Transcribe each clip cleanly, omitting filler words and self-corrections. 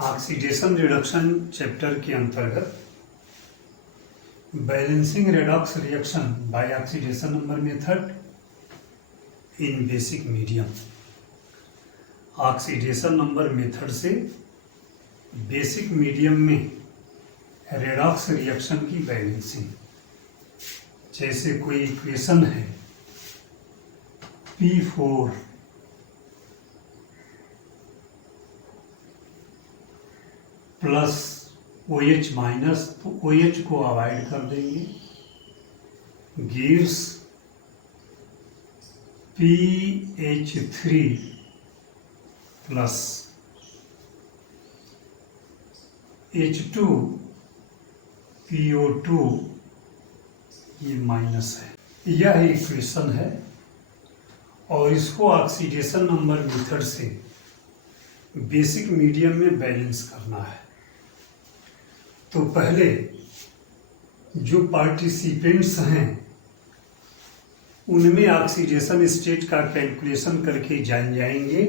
Oxidation reduction chapter के अंतर्गत balancing redox reaction by oxidation number method in basic medium. Oxidation number method से basic medium में redox reaction की balancing. जैसे कोई इक्वेशन है P4 प्लस OH माइनस, तो OH को अवॉइड कर देंगे, गिव्स PH3 प्लस H2PO2, ये माइनस है। यह इक्वेशन है और इसको ऑक्सीडेशन नंबर मेथड से बेसिक मीडियम में बैलेंस करना है। तो पहले जो पार्टिसिपेंट्स हैं उनमें ऑक्सीडेशन स्टेट का कैलकुलेशन करके जान जाएंगे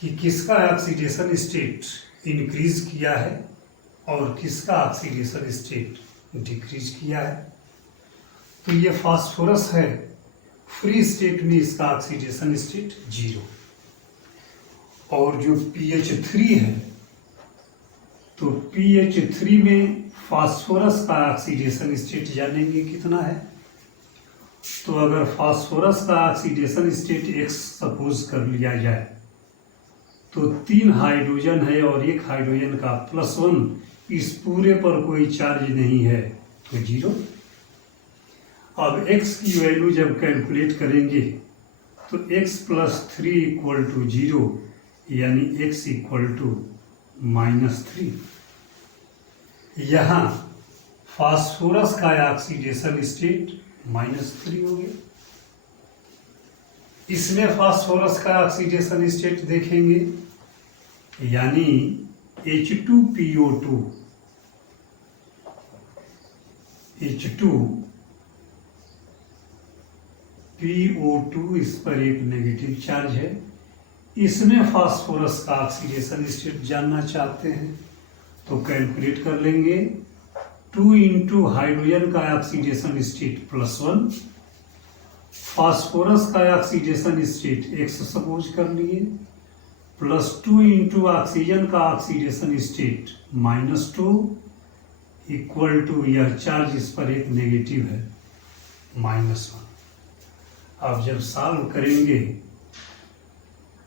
कि किसका ऑक्सीडेशन स्टेट इंक्रीज किया है और किसका ऑक्सीडेशन स्टेट डिक्रीज किया है। तो ये फास्फोरस है, फ्री स्टेट में इसका ऑक्सीडेशन स्टेट 0, और जो PH3 है तो PH3 में फास्फोरस का ऑक्सीडेशन स्टेट जानेंगे कितना है। तो अगर फास्फोरस का ऑक्सीडेशन स्टेट X सपोज कर लिया जाए तो 3 हाइड्रोजन है और 1 हाइड्रोजन का +1, इस पूरे पर कोई चार्ज नहीं है तो 0। अब X की वैल्यू जब कैलकुलेट करेंगे तो X + 3 = 0, यानी X = -3। यहाँ फास्फोरस का ऑक्सीडेशन स्टेट -3 हो गया। इसमें फास्फोरस का ऑक्सीडेशन स्टेट देखेंगे, यानी H2PO2, H2PO2 इस पर एक नेगेटिव चार्ज है। इसमें फास्फोरस का ऑक्सीडेशन स्टेट जानना चाहते हैं तो कैलकुलेट कर लेंगे। 2 × हाइड्रोजन का ऑक्सीडेशन स्टेट +1, फास्फोरस का ऑक्सीडेशन स्टेट X सपोज कर लिए, +2 × ऑक्सीजन का ऑक्सीडेशन स्टेट -2 = यह चार्ज इस पर एक नेगेटिव है -1। अब जब सॉल्व करेंगे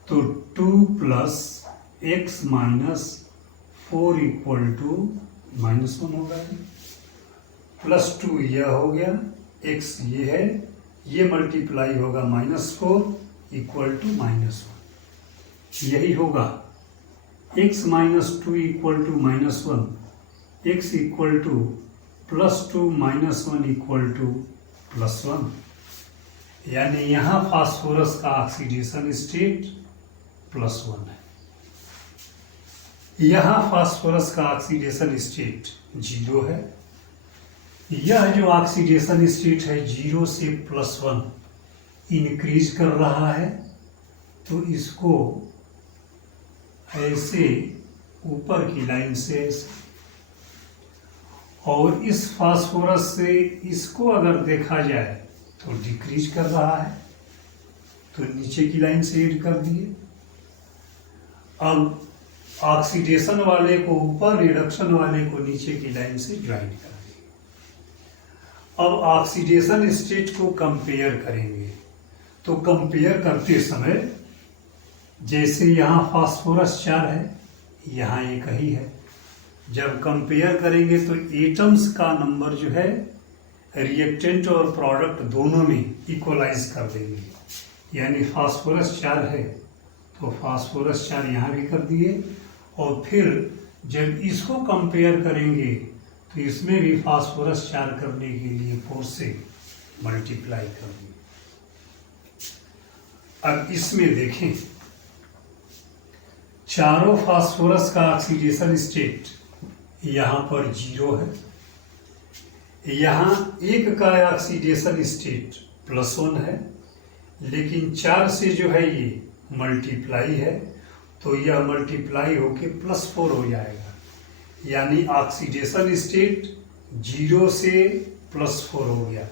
तो 2 + X - 4 = -1 होगा। +2 यह हो गया, X ये है, ये मल्टीप्लाई होगा -4 = -1, यही होगा। X - 2 = -1, X = +2 - 1 = +1, यानी यहाँ फास्फोरस का ऑक्सीडेशन स्टेट +1 है, यहाँ फास्फोरस का ऑक्सीडेशन स्टेट 0 है। यह जो ऑक्सीडेशन स्टेट है 0 से +1 इंक्रीज कर रहा है, तो इसको ऐसे ऊपर की लाइन से ऐसे, और इस फास्फोरस से इसको अगर देखा जाए तो डिक्रीज कर रहा है, तो नीचे की लाइन से ऐड कर दिए। अब ऑक्सीडेशन वाले को ऊपर, रिडक्शन वाले को नीचे की लाइन से ज्वाइन कर दिए। अब ऑक्सीडेशन स्टेट को कंपेयर करेंगे, तो कंपेयर करते समय जैसे यहाँ फास्फोरस 4 है, यहाँ 1 ही है। जब कंपेयर करेंगे तो एटम्स का नंबर जो है रिएक्टेंट और प्रोडक्ट दोनों में इक्वलाइज कर देंगे, यानी फास्फोरस 4 है तो फास्फोरस 4 यहाँ भी कर दिए, और फिर जब इसको कंपेयर करेंगे तो इसमें भी फास्फोरस 4 करने के लिए 4 से मल्टीप्लाई कर दिए। अब इसमें देखें, चारों फास्फोरस का ऑक्सीडेशन स्टेट यहाँ पर 0 है, यहाँ एक का ऑक्सीडेशन स्टेट +1 है, लेकिन 4 से जो है ये मल्टीप्लाई है, तो यह मल्टीप्लाई होके +4 हो जाएगा, यानी ऑक्सीडेशन स्टेट 0 से +4 हो गया।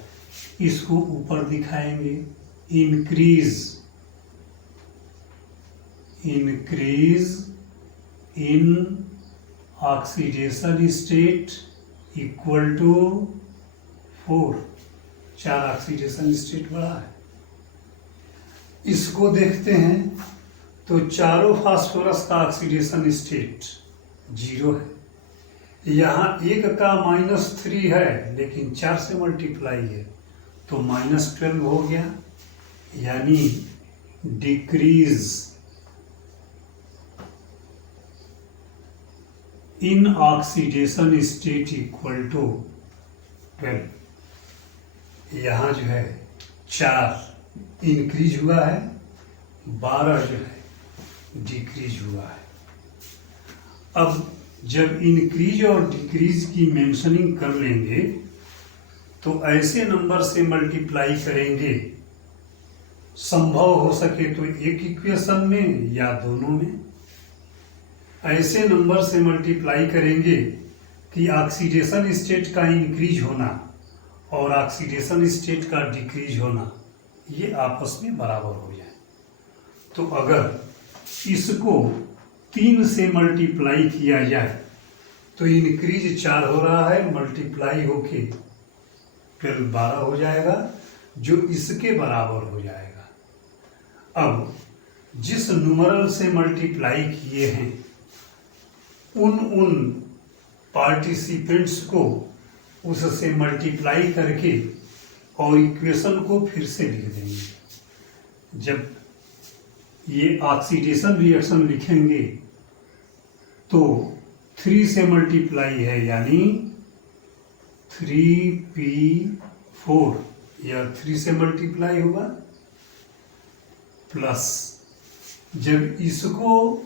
इसको ऊपर दिखाएंगे, increase in oxidation state equal to 4। 4 oxidation state बड़ा है। इसको देखते हैं तो चारों फास्फोरस का ऑक्सीडेशन स्टेट 0 है। यहाँ एक का -3 है, लेकिन 4 से मल्टीप्लाई है तो -12 हो गया, यानी decrease in oxidation state equal to 12। यहाँ जो है 4 इंक्रीज हुआ है, 12 जो है डिक्रीज हुआ है। अब जब इंक्रीज और डिक्रीज की मेंशनिंग कर लेंगे तो ऐसे नंबर से मल्टीप्लाई करेंगे, संभव हो सके तो एक इक्वेशन में या दोनों में। ऐसे नंबर से मल्टीप्लाई करेंगे कि ऑक्सीडेशन स्टेट का इंक्रीज होना और ऑक्सीडेशन स्टेट का डिक्रीज होना ये आपस में बराबर हो जाए। तो अगर इसको 3 से मल्टीप्लाई किया जाए तो इंक्रीज 4 हो रहा है, मल्टीप्लाई होके 12 हो जाएगा, जो इसके बराबर हो जाएगा। अब जिस न्यूमरल से मल्टीप्लाई किए हैं उन पार्टिसिपेंट्स को उससे मल्टीप्लाई करके और इक्वेशन को फिर से लिख देंगे। जब ये ऑक्सीडेशन रिएक्शन लिखेंगे तो 3 से मल्टीप्लाई है, यानी 3p4, यह 3 से मल्टीप्लाई होगा, प्लस जब इसको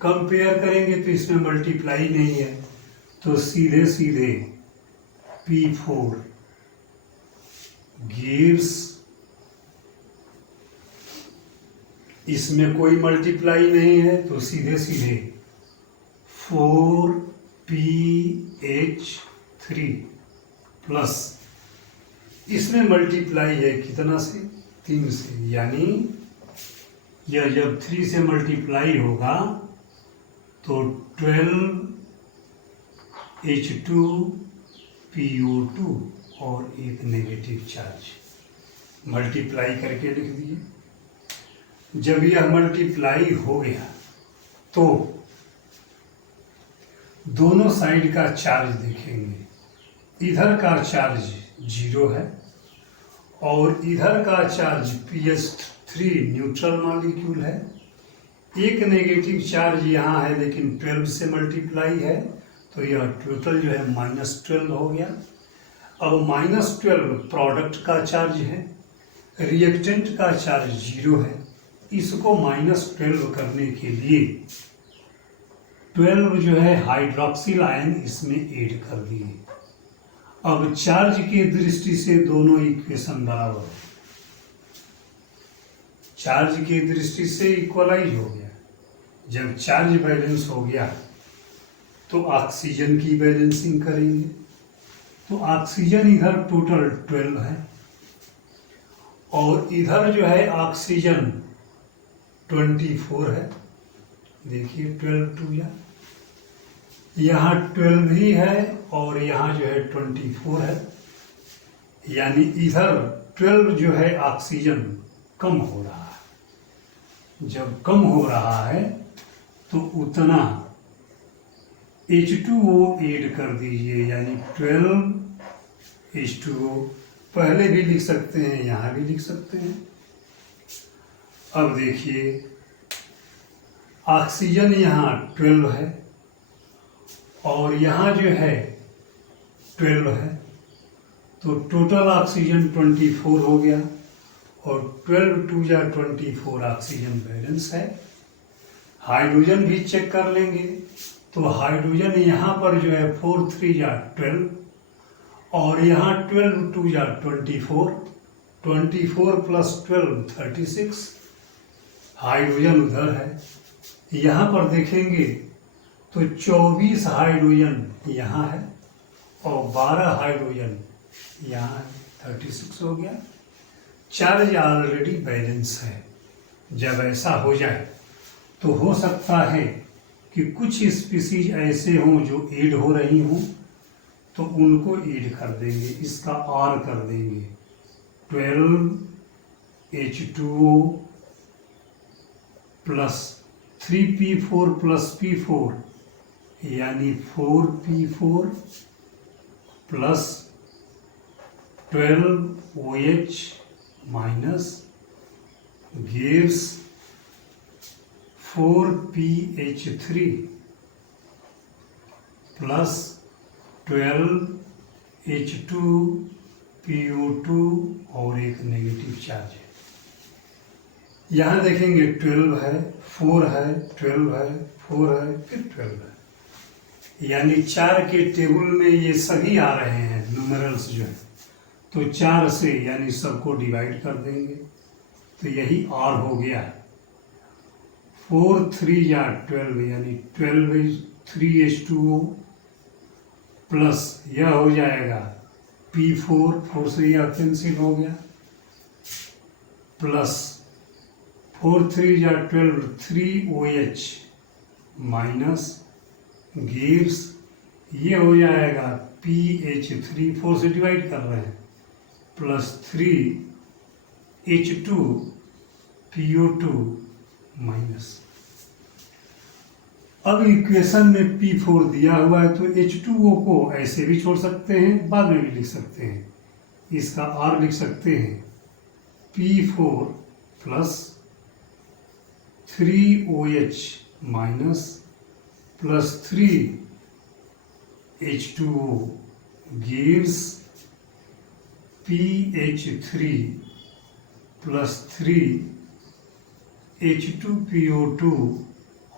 कंपेयर करेंगे तो इसमें मल्टीप्लाई नहीं है, तो सीधे सीधे P4 गिव्स, इसमें कोई मल्टीप्लाई नहीं है तो सीधे सीधे 4pH3 प्लस इसमें मल्टीप्लाई है कितना से, 3 से, यानी यह जब 3 से मल्टीप्लाई होगा तो 12H2PO2 और एक नेगेटिव चार्ज मल्टीप्लाई करके लिख दिए। जब यह मल्टीप्लाई हो गया तो दोनों साइड का चार्ज देखेंगे। इधर का चार्ज 0 है और इधर का चार्ज PH3 न्यूट्रल मॉलिक्यूल है। एक नेगेटिव चार्ज यहाँ है, लेकिन 12 से मल्टीप्लाई है तो यह टोटल जो है -12 हो गया। अब -12 प्रोडक्ट का चार्ज है, रिएक्टेंट का चार्ज 0 है। इसको -12 करने के लिए 12 जो है हाइड्रोक्सिल आयन इसमें ऐड कर दिए। अब चार्ज की दृष्टि से दोनों इक्वेशन बराबर, चार्ज की दृष्टि से इक्वलाइज हो गया। जब चार्ज बैलेंस हो गया तो ऑक्सीजन की बैलेंसिंग करेंगे। तो ऑक्सीजन इधर टोटल 12 है और इधर जो है ऑक्सीजन 24 है। देखिए 12 2 यहाँ 12 ही है और यहाँ जो है 24 है, यानी इधर 12 जो है ऑक्सीजन कम हो रहा है। जब कम हो रहा है तो उतना H2O ऐड कर दीजिए, यानी 12H2O। पहले भी लिख सकते हैं, यहाँ भी लिख सकते हैं। अब देखिए ऑक्सीजन यहाँ 12 है और यहाँ जो है 12 है, तो टोटल ऑक्सीजन 24 हो गया और 12 2 या 24 ऑक्सीजन बैलेंस है। हाइड्रोजन भी चेक कर लेंगे तो हाइड्रोजन यहाँ पर जो है 4 3 या 12 और यहाँ 12 2 या 24, 24 + 12 36। हाइड्रोजन उधर है यहाँ पर देखेंगे तो 24 हाइड्रोजन यहाँ है और 12 हाइड्रोजन यहाँ 36 हो गया। चार्ज ऑलरेडी बैलेंस है। जब ऐसा हो जाए तो हो सकता है कि कुछ स्पीसीज ऐसे हों जो ऐड हो रही हों, तो उनको ऐड कर देंगे, इसका आर कर देंगे 12H2O plus 3P4 plus P4 यानी 4P4 plus 12OH minus gives 4PH3 plus 12H2PO2 और एक नेगेटिव चार्ज है। यहाँ देखेंगे 12 है, 4 है, 12 है, 4 है, फिर 12 है, यानी 4 के टेबल में ये सभी आ रहे हैं न्यूमेरल्स जो है, तो 4 से यानी सबको डिवाइड कर देंगे, तो यही आर हो गया। 4 3 या 12 यानी 12 3H2O प्लस यह हो जाएगा P4 4 से यह कैंसिल हो गया प्लस 4 3 या 12 3OH माइनस गिव्स ये हो जाएगा PH3 4 से डिवाइड कर रहे हैं प्लस 3H2PO2 माइनस। अब इक्वेशन में P4 दिया हुआ है तो H2O को ऐसे भी छोड़ सकते हैं, बाद में भी लिख सकते हैं, इसका R लिख सकते हैं P4 plus 3OH minus plus 3H2O gives PH3 plus 3H2PO2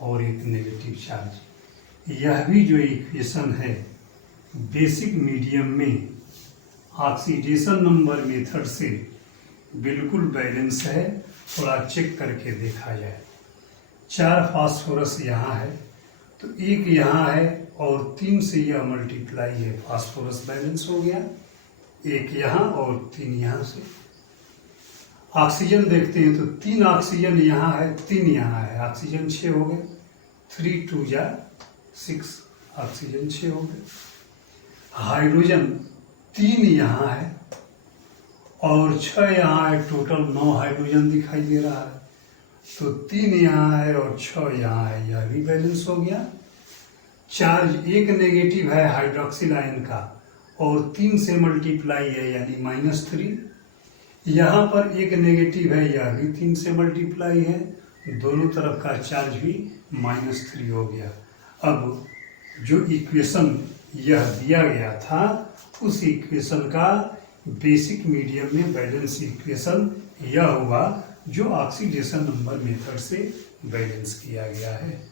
और एक नेगेटिव चार्ज। यह भी जो इक्वेशन है बेसिक मीडियम में ऑक्सीडेशन नंबर मेथड से बिल्कुल बैलेंस है। थोड़ा चेक करके देखा जाए, 4 फास्फोरस यहाँ है तो एक यहाँ है और 3 से यह मल्टीप्लाई है, फास्फोरस बैलेंस हो गया, एक यहाँ और 3 यहाँ से। ऑक्सीजन देखते हैं तो 3 ऑक्सीजन यहाँ है, 3 यहाँ है, ऑक्सीजन 6 हो गए, 3 2 जा 6 ऑक्सीजन 6 हो गए। हाइड्रोजन 3 यहाँ है और 6 यहाँ है, टोटल 9 हाइड्रोजन दिखाई दे रहा है, तो 3 यहाँ है और 6 यहाँ है, यह भी बैलेंस हो गया। चार्ज एक नेगेटिव है हाइड्रोक्सिल आयन का और 3 से मल्टीप्लाई है यानी -3। यहाँ पर एक नेगेटिव है, यह भी 3 से मल्टीप्लाई है, दोनों तरफ का चार्ज भी -3 हो गया। अब जो इक्वेशन यह दिया गया था उस इक्वेशन का बेसिक मीडियम में बैलेंस इक्वेशन यह हुआ जो ऑक्सीडेशन नंबर मेथड से बैलेंस किया गया है।